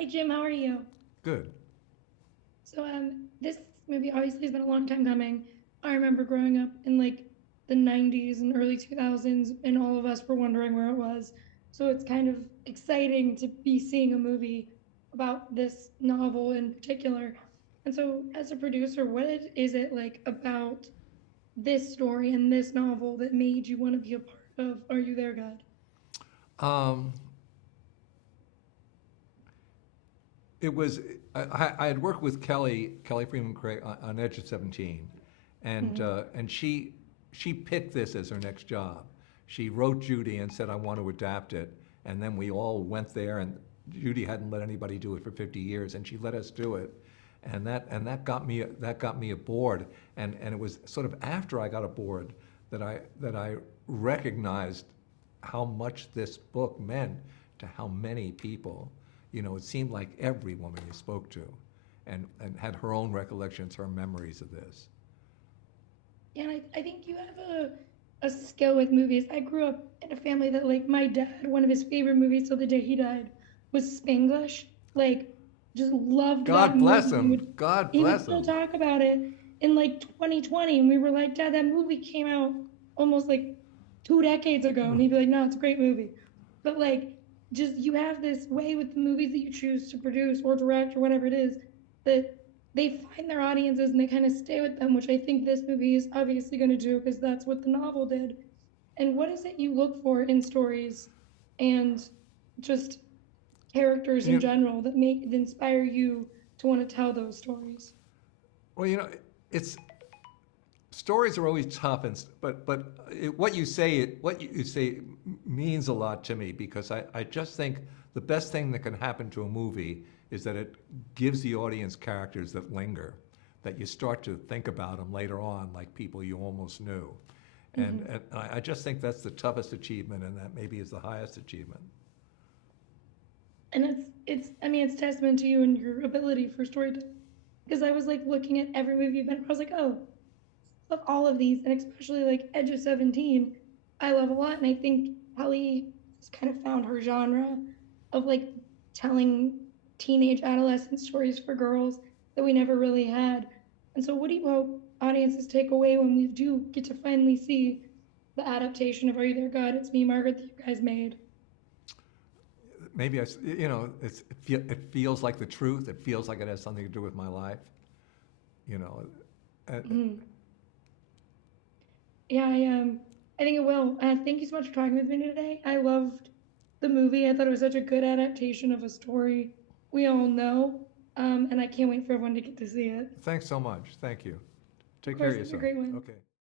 Hi Jim, how are you? Good. This movie obviously has been a long time coming. I remember growing up in like the 90s and early 2000s, and all of us were wondering where it was. So it's kind of exciting to be seeing a movie about this novel in particular. And so, as a producer, what is it like about this story and this novel that made you want to be a part of Are You There, God? Um, it was I had worked with Kelly Freeman Craig on Edge of 17, Mm-hmm. and she picked this as her next job. She wrote Judy and said, "I want to adapt it," and then we all went there, and Judy hadn't let anybody do it for 50 years, and she let us do it, and that got me aboard, and it was sort of after I got aboard that I recognized how much this book meant to how many people. It seemed like every woman you spoke to and had her own recollections, her memories of this. Yeah, and I think you have a skill with movies. I grew up in a family that, like, my dad, one of his favorite movies till the day he died was Spanglish. Like, just loved that God bless movie. him. God He would bless still him. talk about it in like 2020. And we were like, Dad, that movie came out almost like 2 decades ago. And he'd be like, No, it's a great movie. But like, just you have this way with the movies that you choose to produce or direct or whatever it is that they find their audiences and they kind of stay with them, which I think this movie is obviously going to do because that's what the novel did. And what is it you look for in stories and just characters in You know, general that inspire you to want to tell those stories? well, it's stories are always tough, but what you say means a lot to me because I just think the best thing that can happen to a movie is that it gives the audience characters that linger, that you start to think about them later on like people you almost knew. And, Hmm. and I just think that's the toughest achievement, and that maybe is the highest achievement. And it's I mean it's testament to you and your ability for storytelling. Because I was like looking at every movie you've been, I was like, oh, I love all of these, and especially like Edge of 17, I love a lot. And I think Kelly has kind of found her genre of like telling teenage adolescent stories for girls that we never really had. And so, what do you hope audiences take away when we do get to finally see the adaptation of Are You There, God? It's Me, Margaret that you guys made. Maybe it feels like the truth. It feels like it has something to do with my life. You know, uh, Mhm. Yeah, I think it will. Thank you so much for talking with me today. I loved the movie. I thought it was such a good adaptation of a story we all know, and I can't wait for everyone to get to see it. Thanks so much. Thank you. Of Take care course, of have a yourself. great one. Okay.